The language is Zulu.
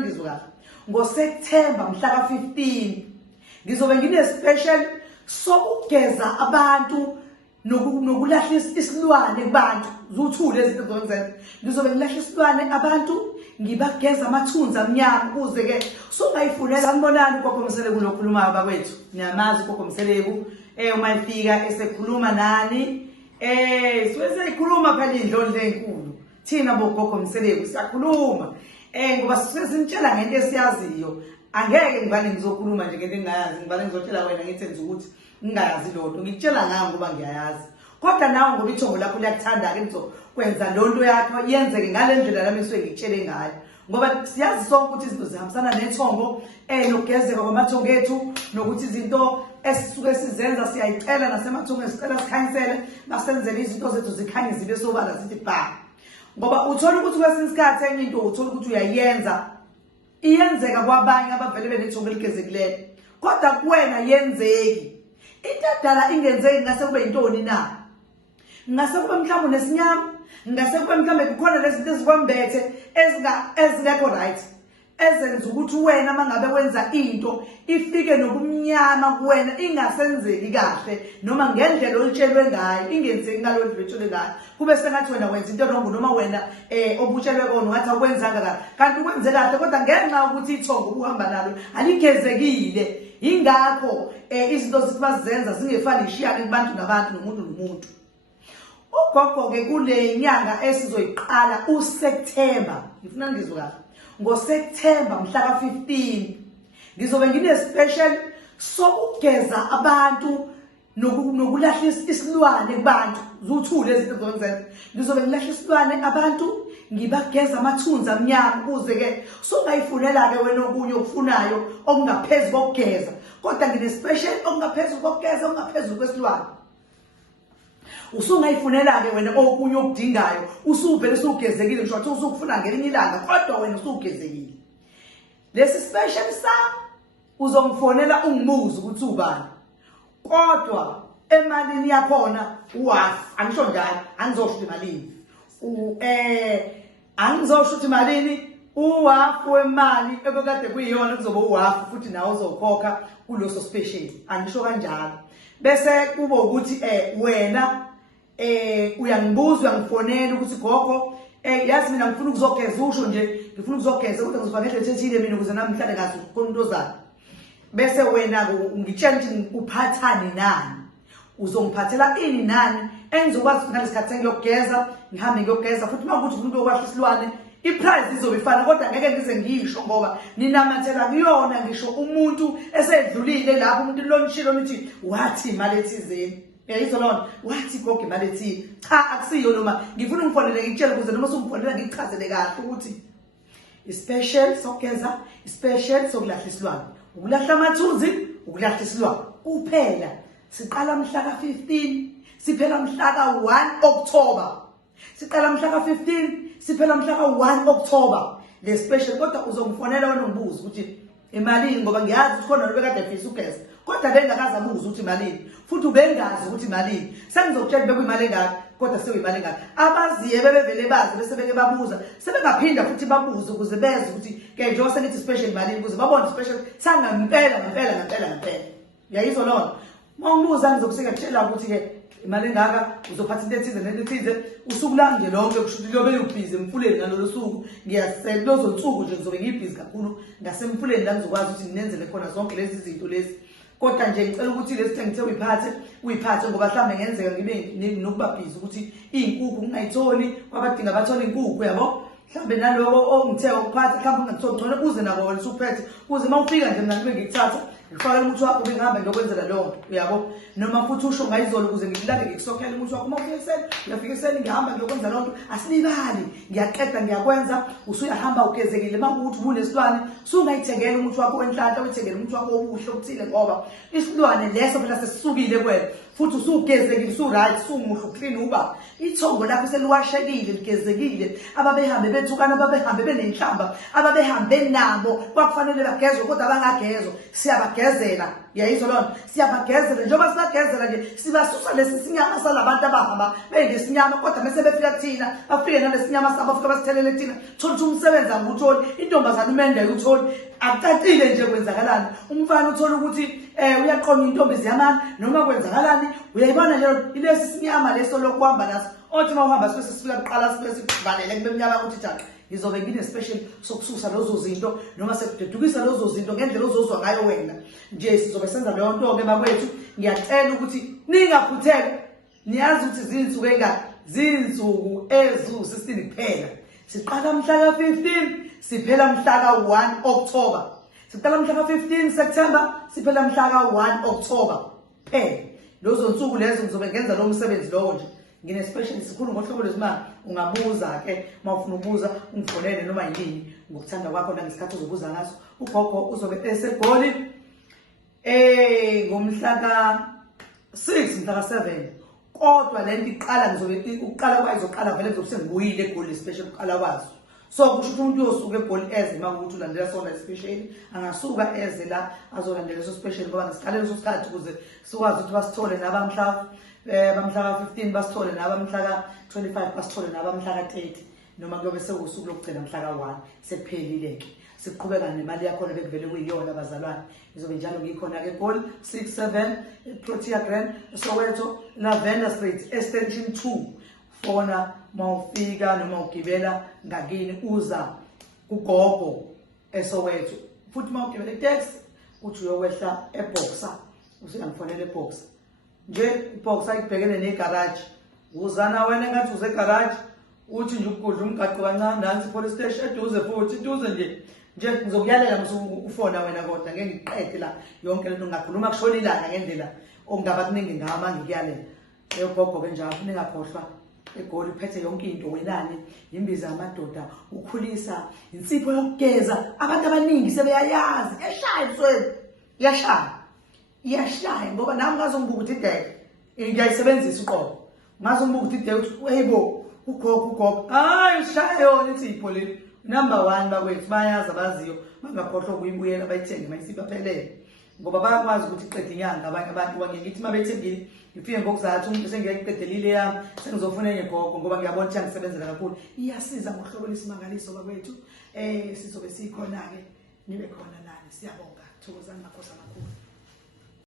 Ngizwa ngoSeptember mhla ka-15 ngizobe ngine-special sokugeza abantu nokulahla isilwane kubantu zuthule izinto zonke. Ngizobe ngilahla isilwane abantu ngibageza amathunzi amnyama ukuze ke sungayifunela sanibonani ugogo Mseleku lokhuluma bakwethu. Niyamazi ugogo Mseleku uma ifika esekhuluma nani siwese ikhuluma phela indlondlo enkulu. Thina bogogo Mseleku siyakhuluma ngoba sinitshela ngento esiyaziyo. Angeke ngivale ngizokhuluma nje ngento engayazi, ngivale ngizotshela wena ngithenza ukuthi ngingayazi lonto. Ngikutshela ngayo ngoba ngiyayazi. Kodwa nawe ngoba ithongo lakho liyakuthanda ke ngizokwenza lonto yakho yenzeke ngalendlela lami ngisuke ngikutshele ngayo. Ngoba siyazi sonke ukuthi izinto zihambisana nethongo nokugezeka kwamathongo ethu nokuthi izinto esisuke sizenza siyayicela nasemathongweni sicela sikhanyisele basenzele izinto zethu zikhanye zibe sobala sithi ba. Ngoba uthola ukuthi kwesinye isikhathi enye into uthola ukuthi uyayenza iyenzeka kwabanye abavele benethongo eligezekileyo kodwa kuwena yenzeki. Into edala ingenzeki ngase kube intoni na? Ngase kube mhlawumbe nesinyama, ngase kube mhlawumbe kukhona lezi zinto ezikwembethe ezingekho right ezenza ukuthi wena mangabe wenza into ifike nobumnyama kuwena ingasenzeki kahle noma ngendlela olitshelwe ngayo ingenzeki ngalolu lwetshelwe ngayo kube sengathi wena wenza into wrong noma wena obutshelwe kona ngathi akwenzanga kahle kanti ukwenze kahle kodwa ngenxa ukuthi ithongo uhamba nalo aligezekile. Ingakho izinto zithi bazenza zingefani ishiyane kubantu nabantu nomuntu nomuntu. Ugogo ke kule nyanga esizoyiqala uSeptember ngifuna ngizwe kahle ngoSeptember mhla ka-15 ngizobe ngine-special sokugeza abantu nokulahla isilwane kubantu zuthule izinto zonke. Ngizobe ngilahla isilwane abantu ngibageza amathunzi amnyama ukuze ke sungayifunela ke wena okunye okufunayo okungaphezulu kokugeza kodwa ngine-special okungaphezulu kokugeza okungaphezulu kwesilwane. Usungayifunela ke wena okunye okudingayo usuvele usugezekile ngisho ukuthi usukufuna ngelinye ilanga kodwa wena usugezekile. Lesi special sami uzongifonela ungibuze ukuthi ubani kodwa emalini yakhona uwafi angisho njalo angizosho imalini angizosho imalini uwafi wemali ekade kuyiyona kuzobe uwafi futhi nawe uzokhokha kuloso special angisho kanjalo bese kube ukuthi wena uyangibuza uyangifonela ukuthi gogo yazi mina ngifuna ukuzogeza usho nje ngifuna ukuzogeza kodwa ngizofanele ethethile mina ukuze nami ngihlale kahle ukukona into zami. Bese wena ngitshela ukuthi uphathani nani uzongiphathela ini nani engizokwazi ngalesikhathi ngiyogeza ngihambe ngiyogeza futhi uma ukuthi umuntu okwahla isilwane iprice izobe ifana kodwa ngeke ngize ngisho ngoba ninamathela kuyona ngisho umuntu esedlulile lapho umuntu lonishilo nithi wathi imali ethizeni yayizwa lona wathi gogo imali ethi cha akusiyo noma ngifuna ungifonele ngikutshela ukuze noma sungifonela ngikuchazele kahle ukuthi ispecial sokugeza ispecial sokulahla isilwane ukulahla amathunzi ukulahla isilwane kuphela. Siqala mhla ka-15 siphela mhla ka-1 October. Siqala mhla ka-15 siphela mhla ka-1 October le special kodwa uzongifonela wena ungibuze ukuthi imalini ngoba ngiyazi ukuthi khona bekade efisa ugeza kodwa bengakazi abuze ukuthi imalini futhi ubengazi ukuthi imalini sengizokutshela bekuyimali engaka kodwa sekuyimali engaka abaziye bebevele bazi bese beke babuza sebengaphinda futhi babuze ukuze bezwe ukuthi ke njengoba senithi special imalini ukuze babone special sangampela ngempela. Uyayizwa lona mawubuza ngizokusika kutshela ukuthi ke imali engaka uzophatha into ethize nento ethize usuku la nje lonke kusho ukuthi lobe ubhizi emfuleni ngalolu suku ngiyaselo zonsuku nje ngizobe ngibhizi kakhulu ngasemfuleni la ngizokwazi ukuthi nginenzele khona zonke lezi zinto lezi kodwa nje ngicela ukuthi lesi ngithe uyiphathe ngoba mhlambe ngenzeka ngibe nokuba bhizi ukuthi izinkukhu ngingayitholi kwabadinga bathola izinkukhu yabo mhlambe naloko ongithe ukuphatha mhlambe ungatholi ngcono uze nabo wena usuphethe kuze mawufika nje mina ngibe ngikuthatha ngifakela umuthi wakho bengihamba ngiyokwenzela lonto uyabo noma futhi usho ngayizolo ukuze ngilande ngikusokhela umuthi wakho mawufika eseni uyafika eseni ngihamba ngiyokwenza lonto asilibali ngiyaqeda ngiyakwenza usuyahamba ugezekile makuthi kunesilwane sungayithengela umuthi wakho wenhlanhla uyithengele umuthi wakho obuhle okuthile ngoba isilwane leso phela sesisukile kwena futhi usugezekile usuright usumuhle uclean uba ithongo lakho seliwashekile ligezekile ababehambe bethukana ababehambe benenhlamba ababehambe nabo kwakufanele bagezwe kodwa abangagezwa siyabagezela Yayizwa lona siyabagezela njengoba sibagezela nje sibasusa lesi sinyama salabantu abahamba beyilesinyama kodwa mase befika kuthina bafike nalesinyama sabo bafika basithelele thina thola ukuthi umsebenzi angutholi intombazana umendeke utholi akucacile nje kwenzakalani umfana uthola ukuthi uyaqonda intombi ziyamana noma kwenzakalani uyayibona nje ilesi sinyama leso lokuhamba naso othi mawuhamba sibe sifika kuqala sibe sivalele kube mnyama ukuthi thaka ngizobe ngine special sokususa lezo zinto noma sekudedukisa lezo zinto ngendlela ozozwa ngayo wena nje sizobe senza leyo nto ke bakwethu ngiyacela ukuthi ningaphutheka niyazi ukuthi izinsuku engaka zinsuku ezu16 kuphela siqala mhla ka15 siphela mhla ka1 October siqala mhla ka15 September siphela mhla ka1 October phela lezo nsuku lezo ngizobe ngenza lo msebenzi lowo nje ngine special sikhulu ngohlobo lezimali ungabuza ke mawufuna ukubuza ungifonele noma yini ngokuthanda kwakho nangesikhathi uzobuza ngaso ugogo uzobe esegoli ngomhla ka6 mhla ka7 kodwa lento iqala ngizobe uqala kwayo izoqala vele kuzobe sengibuyile egoli special uqala kwazo so kusho ukuthi umuntu uyosuka egoli eze makuthi ulandela sona special angasuka eze la azolandela so special ngoba ngisikale leso sikhathi ukuze sikwazi ukuthi basithole nabamhla bamhla ka15 basithole nabamhla ka25 basithole nabamhla ka30 noma kuyobe sekusuku lokugcina mhla ka1 sekuphelile ke siqhubeka nemali yakho bekuvele kuyiyona abazalwane izobe njalo ngikhona ke Paul 67 Protea Grand Soweto Lavender Street extension 2 fona mawufika noma ugibela ngakini uza kugogo eSoweto futhi mawugibela itaxi uthi uyokwehla eBoxer usiyangifonela eBoxer nje iBoxer ayibhekene negarage uzana wena ngathi uze garage uthi nje ukudla umgaqo kancane nansi police station eduze futhi eduze nje ngizokuyalela ufona wena kodwa ngeke ngiqede la yonke lento ngakhuluma kushona ilanga ngendlela okungaba kuningi ngama ngikuyalela egogo ke njalo ningakhohlwa egoli uphethe yonke into wenani imbiza amadoda ukhulisa insipho yokugeza abantu abaningi sebeyayazi yashaya msweni yashaya ngoba nami ngazongibuka ukuthi ideke ngiyayisebenzisa uqobo ngazongibuka ukuthi ideke ukuthi hey ugogo hayi ushaya yona insipho le number 1 bakwethu bayazi abaziyo bangakhohlwa ukuyibuyela bayithenge mayisipha phelele ngoba bayakwazi ukuthi iqede inyanga abanye abantu bangithi mabethembile ngifike ngokuzathu umuntu sengiyayiqedelile yami sengizofuna enye gogo ngoba ngiyabona ukuthi angisebenzela kakhulu iyasiza ngohlobo lesimangaliso bakwethu sizobe sikhona ke nibe khona nani siyabonga thokozani makhosi amakhulu.